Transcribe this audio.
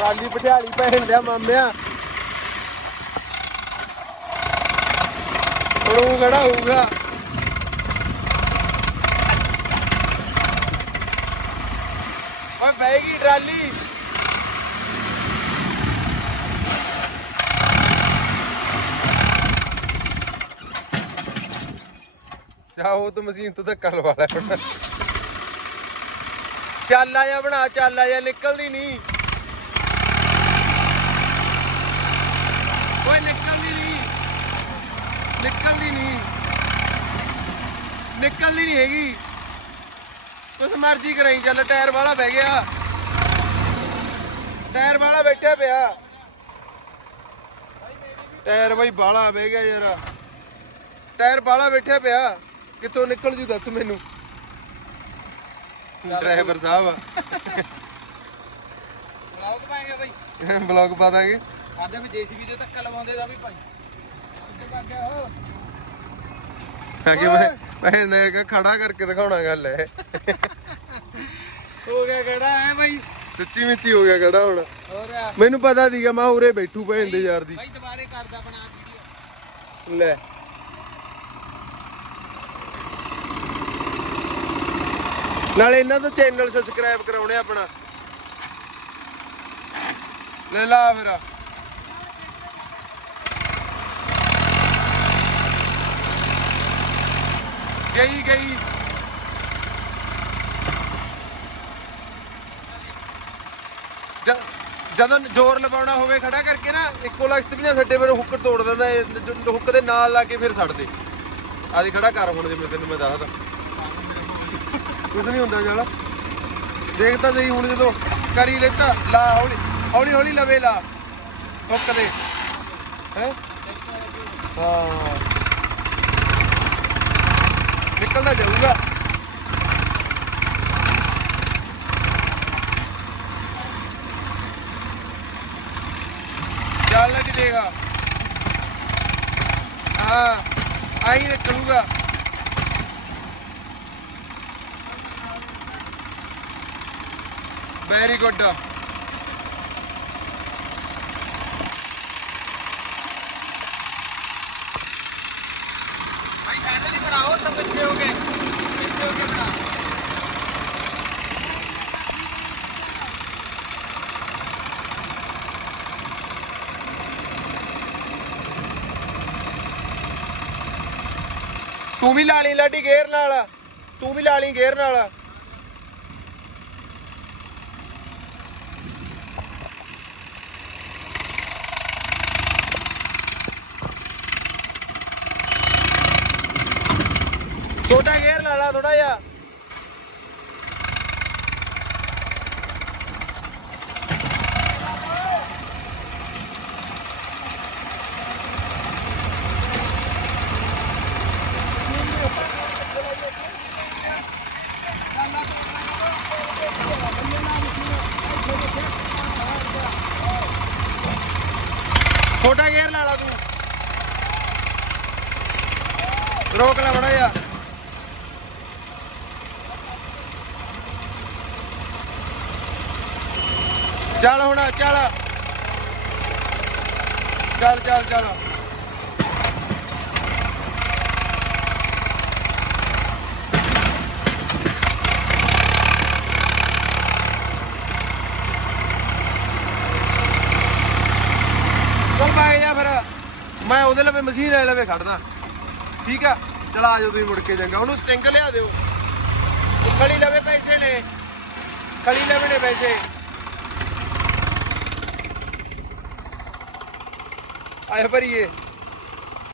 Trolley Patiali ਭੈਣ ਲਿਆ ਮਾਮਿਆ। ਹੁਣ ਉਹ ਖੜਾ ਹੋਊਗਾ। ਓਏ ਬੈਗੀ ਟਰਾਲੀ। ਜਾਓ ਤੂੰ ਮਸ਼ੀਨ ਤੋਂ ਧੱਕਾ ਲਵਾ ਲੈ ਹੁਣ। ਚੱਲ ਆ ਜਾ ਬਣਾ, ਚੱਲ ਆ ਜਾ, ਨਿਕਲਦੀ ਨਹੀਂ ਓਏ ਨਿਕਲਦੀ ਨਹੀਂ ਨਿਕਲਦੀ ਨਹੀਂ। ਨਿਕਲਦੀ ਨਹੀਂ ਹੈਗੀ। ਕੁਛ ਮਰਜ਼ੀ ਕਰਾਈ ਚੱਲ ਟਾਇਰ ਵਾਲਾ ਬਹਿ ਗਿਆ। ਟਾਇਰ ਵਾਲਾ ਬੈਠਿਆ ਪਿਆ। ਟਾਇਰ ਬਈ ਬਾਲਾ ਬਹਿ ਗਿਆ ਯਾਰ। ਟਾਇਰ ਬਾਲਾ ਬੈਠਿਆ ਪਿਆ। ਕਿੱਥੋਂ ਨਿਕਲ ਜੂ ਦੱਸ ਮੈਨੂੰ। ਡਰਾਈਵਰ ਸਾਹਿਬ। ਬਲੌਗ ਪਾਏਗਾ ਬਾਈ। ਬਲੌਗ ਪਾ ਦਾਂਗੇ। ਆਦੇ ਵੀ ਜੀਸੀਬੀ ਦੇ ਧੱਕਾ ਲਵਾਉਂਦੇ ਦਾ ਵੀ ਭਾਈ। ਅੱਗੇ ਮੈਂ ਮੈਂ ਨੇ ਕਿਹਾ ਖੜਾ ਕਰਕੇ ਦਿਖਾਉਣਾ ਗੱਲ ਹੈ ਹੋ ਗਿਆ ਕਿਹੜਾ ਹੈ ਬਾਈ? ਸੱਚੀ ਮਿੱਚੀ ਹੋ ਗਿਆ ਖੜਾ ਹੁਣ। ਹੋਰ? ਮੈਨੂੰ ਪਤਾ ਸੀਗਾ ਮੈਂ ਉਰੇ ਬੈਠੂ ਭੈਣ ਦੇ ਯਾਰ ਦੀ। ਬਾਈ ਦੁਬਾਰੇ ਕਰਦਾ ਬਣਾ ਵੀਡੀਓ ਲੈ। ਨਾਲੇ ਇਹਨਾਂ ਦਾ ਚੈਨਲ ਸਬਸਕ੍ਰਾਈਬ ਕਰਾਉਣੇ ਆਪਣਾ। ਲੈ ਲਾ ਫਿਰ। ਗਈ ਗਈ। ਜਦੋਂ ਜ਼ੋਰ ਲਵਾਉਣਾ ਹੋਵੇ ਖੜਾ ਕਰਕੇ ਨਾ, ਇੱਕੋ ਲਖਤ ਵੀ ਨਾ ਛੱਡੇ ਫਿਰ ਹੁੱਕ ਤੋੜ ਦਿੰਦਾ ਹੁੱਕ ਦੇ ਨਾਲ ਲਾ ਕੇ ਫਿਰ ਛੱਡ ਦੇ। ਆਦੀ ਖੜਾ ਕਰ ਹੁਣ ਜਿਵੇਂ ਤੈਨੂੰ ਮੈਂ ਦੱਸਦਾ। ਕੁਝ ਨਹੀਂ ਹੁੰਦਾ ਜਲਾ ਦੇਖ ਤਾਂ ਸਹੀ ਹੁਣ ਜਦੋਂ ਕਰੀ ਲੈਤਾ, ਲਾ ਹੌਲੀ ਹੌਲੀ ਹੌਲੀ ਲਵੇ ਲਾ। ਹੁੱਕ ਦੇ। ਹੈ? ਹਾਂ। ਨਿਕਲਦਾ ਜਾਊਗਾ। ਚੱਲ ਨਹੀਂ ਦੇਗਾ ਹਾਂ ਆਈ ਨਿਕਲੂਗਾ। ਵੈਰੀ ਗੁੱਡ ਭਾਈ ਸਾਡੇ ਦੀ ਬਣਾਓ ਤਾਂ ਪਿੱਛੇ ਹੋ ਗਏ ਪਿੱਛੇ ਹੋ ਕੇ ਬਣਾ। ਤੂੰ ਵੀ ਲਾ ਲਈ ਲਾਡੀ ਗੇਅਰ ਨਾਲ, ਤੂੰ ਵੀ ਲਾ ਲਈ ਗੇਅਰ ਨਾਲ। ਛੋਟਾ ਗੇਅਰ ਲਾ ਲਾ ਥੋੜਾ ਜਿਹਾ। ਛੋਟਾ ਗੇਅਰ ਲਾ ਲਾ ਤੂੰ। ਰੋਕ ਲੈ ਬੜਾ ਜਾ ਚੱਲ ਹੁਣ, ਚੱਲ। ਚੱਲ ਚੱਲ ਚੱਲ। ਚੱਲ ਪਾ ਜਾ ਫਿਰ, ਮੈਂ ਉਹਦੇ ਲਵੇ ਮਸ਼ੀਨ ਲੈ ਲਵੇ ਖੜਦਾ। ਠੀਕ ਆ? ਚਲ ਆ ਜਾਓ ਤੁਸੀਂ ਮੁੜ ਕੇ ਚੰਗਾ। ਉਹਨੂੰ ਸਟਿੰਗ ਲਿਆ ਦਿਓ। ਉਹ ਖੜੀ ਲਵੇ ਪੈਸੇ ਨੇ। ਖੜੀ ਲਵੇ ਨੇ ਪੈਸੇ। Aí, rapariga.